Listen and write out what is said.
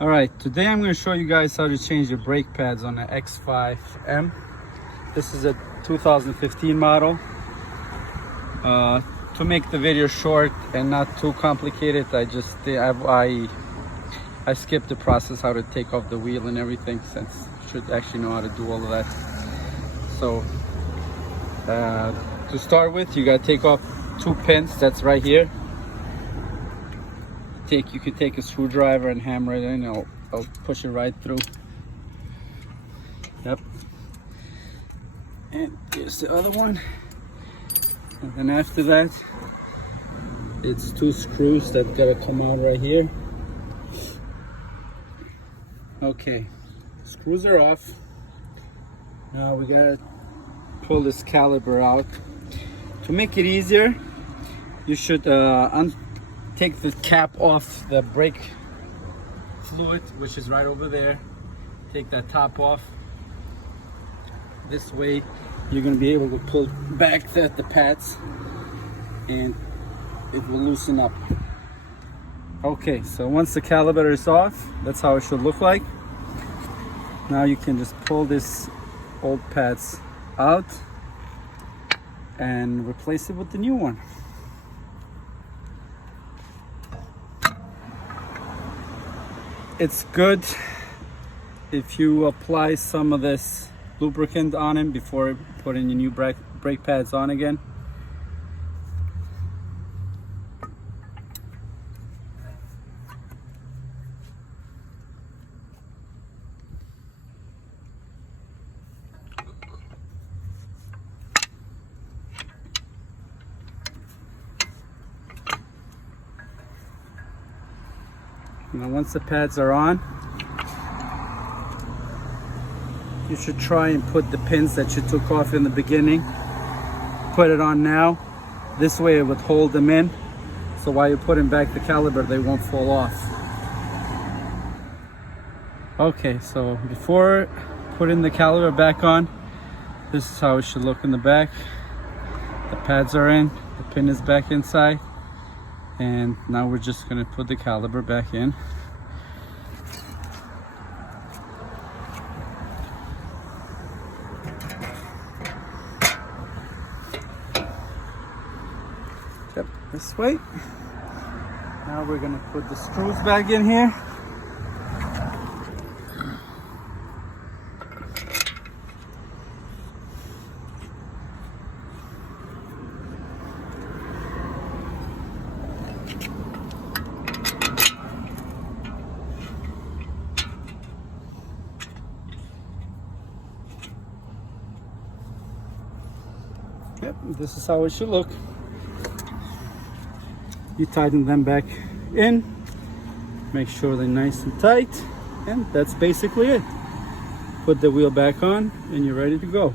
Alright, today I'm going to show you guys how to change the brake pads on the X5M. This is a 2015 model. To make the video short and not too complicated, I skipped the process how to take off the wheel and everything, since you should actually know how to do all of that. So to start with, you got to take off two pins that's right here. You could take a screwdriver and hammer it in. I'll push it right through. Yep. And here's the other one. And then after that, it's two screws that gotta come out right here. Okay, screws are off. Now we gotta pull this caliper out. To make it easier, you should take the cap off the brake fluid, which is right over there. Take that top off. This way you're going to be able to pull back the pads and it will loosen up. Okay, so once the caliper is off, that's how it should look like. Now you can just pull this old pads out and replace it with the new one. It's good if you apply some of this lubricant on it before putting your new brake pads on again. Now once the pads are on, you should try and put the pins that you took off in the beginning, put it on now. This way it would hold them in, so while you're putting back the caliper, they won't fall off. Okay, so before putting the caliper back on, this is how it should look in the back. The pads are in, the pin is back inside, and now we're just going to put the caliper back in. Yep, this way. Now we're going to put the screws back in here. Yep, this is how it should look. You tighten them back in, make sure they're nice and tight, and that's basically it. Put the wheel back on and you're ready to go.